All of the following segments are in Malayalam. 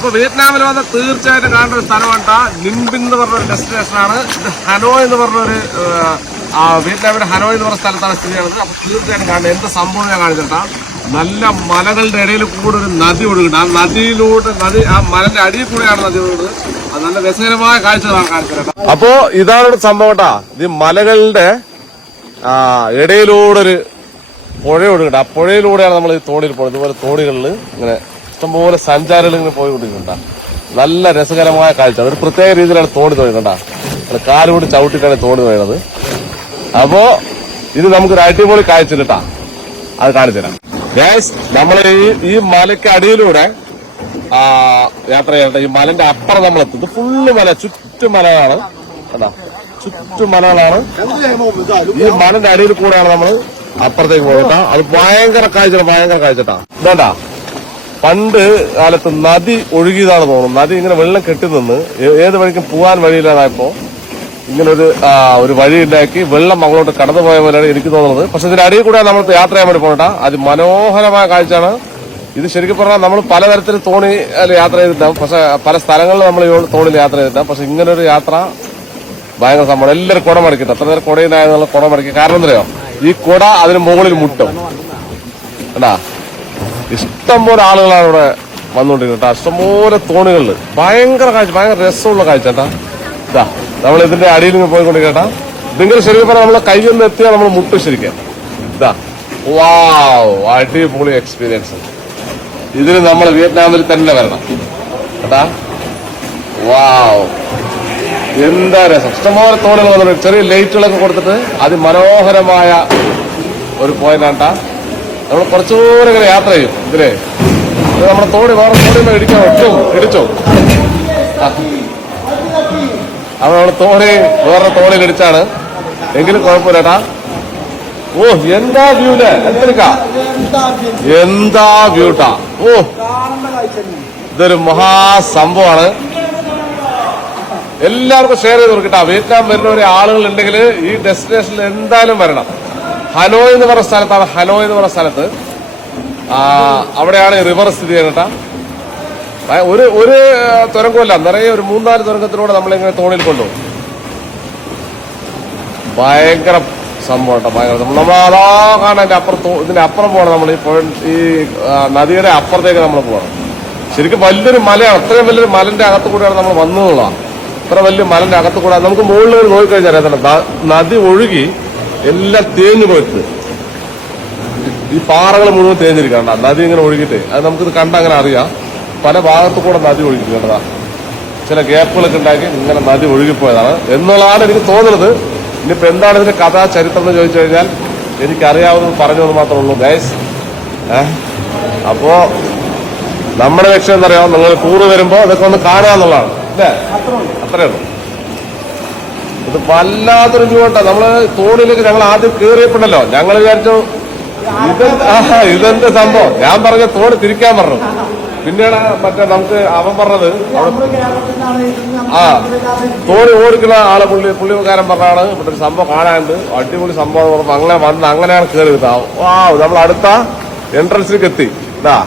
അപ്പൊ വിയറ്റ്നാമിൽ വന്ന തീർച്ചയായിട്ടും കാണേണ്ട ഒരു സ്ഥലമാണ് നിംബിൻ എന്ന് പറഞ്ഞ ഒരു ഡെസ്റ്റിനേഷൻ ഇത് ഹനോയ് എന്ന് പറഞ്ഞ ഒരു ആ വിയറ്റ്നാമിന്റെ ഹനോയ് എന്ന് പറഞ്ഞ സ്ഥലത്താണ് സ്ഥിതി ചെയ്യുന്നത്. അപ്പൊ തീർച്ചയായിട്ടും കാണുന്നത് എന്ത് സംഭവം ഞാൻ കാണിച്ചിട്ടാ നല്ല മലകളുടെ ഇടയിൽ കൂടെ ഒരു നദി ഒഴുകുന്നുണ്ട്. ആ നദിയിലൂടെ നദി ആ മലന്റെ അടിയിൽ കൂടെയാണ് നദി ഒഴുകുന്നത്. അത് നല്ല രസകരമായ കാഴ്ചകളാണ് കാണിച്ചത് അപ്പോ ഇതാണ് ഒരു സംഭവം കേട്ടാ ഇത് മലകളുടെ ഇടയിലൂടെ ഒരു പുഴ ഒഴുകുന്നുണ്ട്. ആ പുഴയിലൂടെയാണ് നമ്മൾ ഈ തോണിയിൽ പോകുന്നത്. ഇതുപോലെ തോണികളിൽ ഇങ്ങനെ ഇഷ്ടംപോലെ സഞ്ചാരികൾ ഇങ്ങനെ പോയിക്കൊണ്ടിരിക്കണ്ട നല്ല രസകരമായ കാഴ്ച. ഒരു പ്രത്യേക രീതിയിലാണ് തോണി തോന്നുന്നുണ്ട കാലുകൊണ്ട് ചവിട്ടിട്ടാണ് തോണി തോന്നുന്നത് അപ്പോ ഇത് നമുക്കൊരു അടിപൊളി കാഴ്ച കിട്ടാ. അത് കാണിച്ചു തരാം. നമ്മൾ ഈ ഈ മലയ്ക്ക് അടിയിലൂടെ യാത്ര ചെയ്യട്ടെ. ഈ മലന്റെ അപ്പുറം നമ്മൾ എത്തും ഫുള്ള് മല ചുറ്റും മലകളാണ് കണ്ടാ ചുറ്റും മലകളാണ്. ഈ മലന്റെ അടിയിൽ കൂടെയാണ് നമ്മൾ അപ്പുറത്തേക്ക് പോകട്ടാ അത് ഭയങ്കര കാഴ്ച ഭയങ്കര കാഴ്ചട്ടാ ഇതാണ്ടാ പണ്ട് കാലത്ത് നദി ഒഴുകിയതാണ് തോന്നുന്നു. നദി ഇങ്ങനെ വെള്ളം കെട്ടി നിന്ന് ഏത് വഴിക്കും പോകാൻ വഴിയില്ലാതായപ്പോ ഇങ്ങനെ ഒരു വഴി ഉണ്ടാക്കി വെള്ളം അങ്ങോട്ട് കടന്നു പോയ പോലെയാണ് എനിക്ക് തോന്നുന്നത്. പക്ഷെ ഇതിന്റെ അടിയിൽ കൂടെ നമ്മൾ യാത്ര ചെയ്യാൻ വേണ്ടി പോകട്ടാ അത് മനോഹരമായ കാഴ്ചയാണ്. ഇത് ശരിക്കും പറഞ്ഞാൽ നമ്മൾ പലതരത്തിൽ തോണി യാത്ര ചെയ്തിട്ടാവും പക്ഷെ പല സ്ഥലങ്ങളിൽ നമ്മൾ തോണിയിൽ യാത്ര ചെയ്തിട്ടാം പക്ഷെ ഇങ്ങനൊരു യാത്ര ഭയങ്കര സംഭവം എല്ലാവരും കുട മടക്കിട്ട് അത്ര നേരം കുടയിലായ കുട മടക്കി കാരണം എന്തറിയോ ഈ കുട അതിന് മുകളിൽ മുട്ടും. കണ്ടാ? ഇഷ്ടംപോലെ ആളുകളാണ് ഇവിടെ വന്നുകൊണ്ടിരിക്കുന്നത് കേട്ടോ ഇഷ്ടംപോലെ തോണികളിൽ ഭയങ്കര കാഴ്ച ഭയങ്കര രസമുള്ള കാഴ്ച കേട്ടാ ഇതാ നമ്മൾ ഇതിന്റെ അടിയിൽ നിന്ന് പോയിക്കൊണ്ടിരിക്കട്ടാ നിങ്ങൾ ശരിക്കും പറഞ്ഞാൽ നമ്മളെ കയ്യൊന്ന് എത്തിയാൽ നമ്മൾ മുട്ടും ശരിക്കും. ഇതാ. വാവ് അടിപൊളി എക്സ്പീരിയൻസ് ഇതിന് നമ്മൾ വിയറ്റ്നാമിൽ തന്നെ വരണം കേട്ടാ വാവ്. എന്താ രസം. ഇഷ്ടംപോലെ തോണികൾ വന്നിട്ടുണ്ട്. ചെറിയ ലൈറ്റുകളൊക്കെ കൊടുത്തിട്ട് അതിമനോഹരമായ ഒരു പോയിന്റാട്ടാ നമ്മൾ കുറച്ചുകൂടെ ഇങ്ങനെ യാത്ര ചെയ്യും ഇതിലേ. ഇത് നമ്മുടെ തോടി വേറെ തോടി ഇടിക്കാൻ ഒട്ടും ഇടിച്ചോ? അത് നമ്മൾ തോണി വേറെ തോണിയിൽ ഇടിച്ചാണ്. എങ്കിലും കുഴപ്പമില്ലാ ഓ എന്താ വ്യൂൽ എന്താ വ്യൂട്ടാ ഓ. ഇതൊരു മഹാസംഭവമാണ്. എല്ലാവർക്കും ഷെയർ ചെയ്ത് കൊടുക്കട്ടാ വിയറ്റ്നാം വരുന്നവരെ ആളുകൾ ഉണ്ടെങ്കിൽ ഈ ഡെസ്റ്റിനേഷനിൽ എന്തായാലും വരണം. ഹനോയ് എന്ന് പറഞ്ഞ സ്ഥലത്താണ് ഹലോ എന്ന് പറഞ്ഞ സ്ഥലത്ത്. അവിടെയാണ് റിവർ സ്ഥിതി ചെയ്യുന്നത് ഒരു ഒരു തുരങ്കമല്ല നിറയെ ഒരു മൂന്നാൽ തുരങ്കത്തിലൂടെ നമ്മളിങ്ങനെ തോണിൽ കൊണ്ടുപോകും ഭയങ്കര സംഭവം കേട്ടോ ഭയങ്കര. നമ്മൾ അതാ കാണാൻ അതിന്റെ അപ്പുറത്ത് ഇതിന്റെ അപ്പുറം പോകണം നമ്മൾ ഈ ഈ നദിയുടെ അപ്പുറത്തേക്ക് നമ്മൾ പോകണം. ശരിക്കും വലിയൊരു മലയാണ്. അത്രയും വലിയൊരു മലന്റെ അകത്ത് കൂടെയാണ് നമ്മൾ വന്നതുള്ളതാണ് ഇത്ര വലിയ മലന്റെ അകത്ത് കൂടെ നമുക്ക് മുകളിൽ നോക്കിക്കഴിഞ്ഞാൽ നദി ഒഴുകി എല്ലാം തേഞ്ഞു പോയിട്ട്. ഈ പാറകൾ മുഴുവൻ തേഞ്ഞിരിക്കണ്ട നദി ഇങ്ങനെ ഒഴുകിയിട്ട്. അത് നമുക്കിത് കണ്ട അങ്ങനെ അറിയാം. പല ഭാഗത്തു കൂടെ നദി ഒഴുകിക്കേണ്ടതാ കണ്ടതാ ചില ഗ്യാപ്പുകളൊക്കെ ഉണ്ടാക്കി ഇങ്ങനെ നദി ഒഴുകിപ്പോയതാണ്. എന്നുള്ളതാണ് എനിക്ക് തോന്നുന്നത്. ഇനിയിപ്പോ എന്താണ് ഇതിന്റെ കഥാ ചരിത്രം എന്ന് ചോദിച്ചു കഴിഞ്ഞാൽ എനിക്കറിയാവുന്നത് പറഞ്ഞത് മാത്രമേ ഉള്ളൂ ഗൈസ് അപ്പോ നമ്മുടെ ലക്ഷ്യം എന്താ പറയാ നിങ്ങൾ ടൂറ് വരുമ്പോ ഇതൊക്കെ ഒന്ന് കാണുക എന്നുള്ളതാണ്. അല്ലേ? അത്രേ ഉള്ളൂ. ഇത് വല്ലാത്തൊരു കേട്ടോ നമ്മൾ തോണിയിലേക്ക് ഞങ്ങൾ ആദ്യം കേറിയപ്പോണ്ടല്ലോ ഞങ്ങൾ വിചാരിച്ചു ഇത് ഇതെന്ത് സംഭവം? ഞാൻ പറഞ്ഞ തോണി തിരിക്കാൻ പറഞ്ഞു. പിന്നീട് മറ്റേ നമുക്ക് അവൻ പറഞ്ഞത് ആ തോണി ഓടിക്കുന്ന ആളെ പുള്ളി പുള്ളിക്കാരൻ പറഞ്ഞാണ് ഇവിടെ ഒരു സംഭവം കാണാനുണ്ട്. അടിപൊളി സംഭവം അങ്ങനെ വന്ന് അങ്ങനെയാണ് കയറി ആ നമ്മൾ അടുത്ത എൻട്രൻസിലേക്ക് എത്തി. ഇതാ.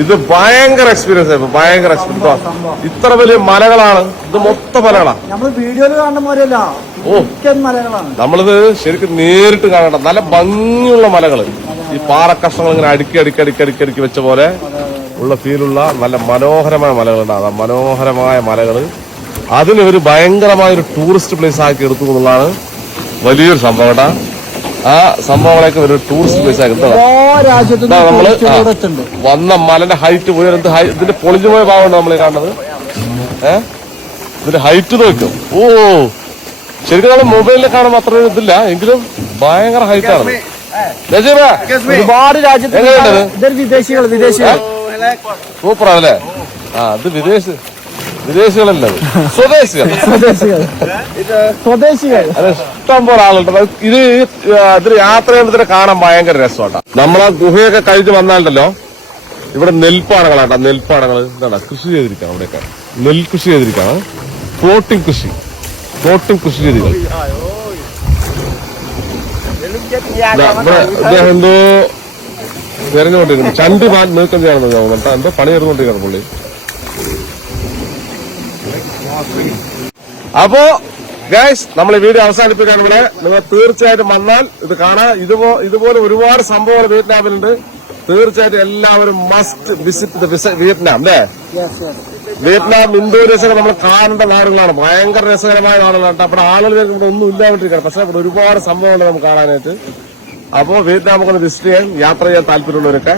ഇത് ഭയങ്കര എക്സ്പീരിയൻസ് ആയിരുന്നു. ഭയങ്കര എക്സ്പീരിയൻസ് ഇത്ര വലിയ മലകളാണ്. ഇത് മൊത്തം മലകളാണ്. നമ്മൾ വീഡിയോയിൽ കാണുന്ന ഓ. മലകളാണ്. നമ്മളിത് ശരിക്കും നേരിട്ട് കാണണ്ട. നല്ല ഭംഗിയുള്ള മലകൾ ഈ പാറക്കഷ്ണങ്ങൾ ഇങ്ങനെ അടുക്കി അടുക്കി അടുക്കി അടുക്കി അടുക്കി വെച്ച പോലെ ഉള്ള ഫീലുള്ള നല്ല മനോഹരമായ മലകളുണ്ടാകും മനോഹരമായ മലകൾ അതിനൊരു ഭയങ്കരമായ ഒരു ടൂറിസ്റ്റ് പ്ലേസ് ആക്കി എടുത്തു എന്നുള്ളതാണ് വലിയൊരു സംഭവം കേട്ടാ. ആ സംഭവങ്ങളൊക്കെ ഒരു ടൂറിസ്റ്റ് പ്ലേസ് ആക്കുന്നത് നമ്മൾ വന്ന മലന്റെ ഹൈറ്റ് ഹൈ- ഇതിന്റെ പൊളിഞ്ഞു പോയ ഭാഗമാണ് നമ്മൾ കാണുന്നത്? ഏ? ഇതിന്റെ ഹൈറ്റ് നോക്കും. ഓ ശരിക്കും നമ്മൾ മൊബൈലിൽ കാണുമ്പോൾ അത്ര ഇതില്ല. എങ്കിലും ഭയങ്കര ഹൈറ്റ് ആണ്. ഒരുപാട് രാജ്യത്ത് വിദേശികൾ വിദേശികൾ സൂപ്പർ ആണല്ലേ ആ ഇത് വിദേശ വിദേശികളല്ല. സ്വദേശികൾ. സ്വദേശികൾ. സ്വദേശികൾ. അത് ഇഷ്ടം പോലെ ആളുണ്ട്. ഇത് ഇതിന് ഇതിൽ യാത്ര ചെയ്യുമ്പോൾ കാണാൻ ഭയങ്കര രസമാട്ടാ. നമ്മളാ ഗുഹയൊക്കെ കഴിഞ്ഞ് വന്നാലുണ്ടല്ലോ ഇവിടെ നെൽപ്പാടങ്ങളാട്ടാ. നെൽപ്പാടങ്ങൾ എന്താണ് കൃഷി ചെയ്തിരിക്കാം അവിടെയൊക്കെ. നെൽകൃഷി ചെയ്തിരിക്കാം ഫ്ലോട്ടിംഗ് കൃഷി. ഫ്ലോട്ടിംഗ് കൃഷി രീതികൾ ഇദ്ദേഹം എന്തോ തെരഞ്ഞുകൊണ്ടിരിക്കുന്നു. ചണ്ടി മാൻ നീക്കം ചെയ്യണമെന്ന് തോന്നുന്നു. എന്തോ പണി ചെയ്തുകൊണ്ടിരിക്കണം പുള്ളി. അപ്പോ ഗൈസ് നമ്മൾ ഈ വീഡിയോ അവസാനിപ്പിക്കാൻ ഇവിടെ. നിങ്ങൾ തീർച്ചയായിട്ടും വന്നാൽ ഇത് കാണാൻ ഇതുപോ ഇതുപോലെ ഒരുപാട് സംഭവങ്ങൾ വിയറ്റ്നാമിലുണ്ട് തീർച്ചയായിട്ടും എല്ലാവരും മസ്റ്റ് വിസിറ്റ് വിയറ്റ്നാം അല്ലേ? വിയറ്റ്നാം ഇന്തോനേഷ്യ നമ്മൾ കാണേണ്ട നാടുകളാണ്. ഭയങ്കര രസകരമായ നാടുകളാണ് അവിടെ ആളുകൾ ഇവിടെ ഒന്നും ഇല്ലാണ്ടിരിക്കണം പക്ഷെ അവിടെ ഒരുപാട് സംഭവങ്ങൾ നമുക്ക് കാണാനായിട്ട്. അപ്പോ വിയറ്റ്നാമൊക്കെ വിസിറ്റ് ചെയ്യാൻ യാത്ര ചെയ്യാൻ താല്പര്യമുള്ളവരൊക്കെ.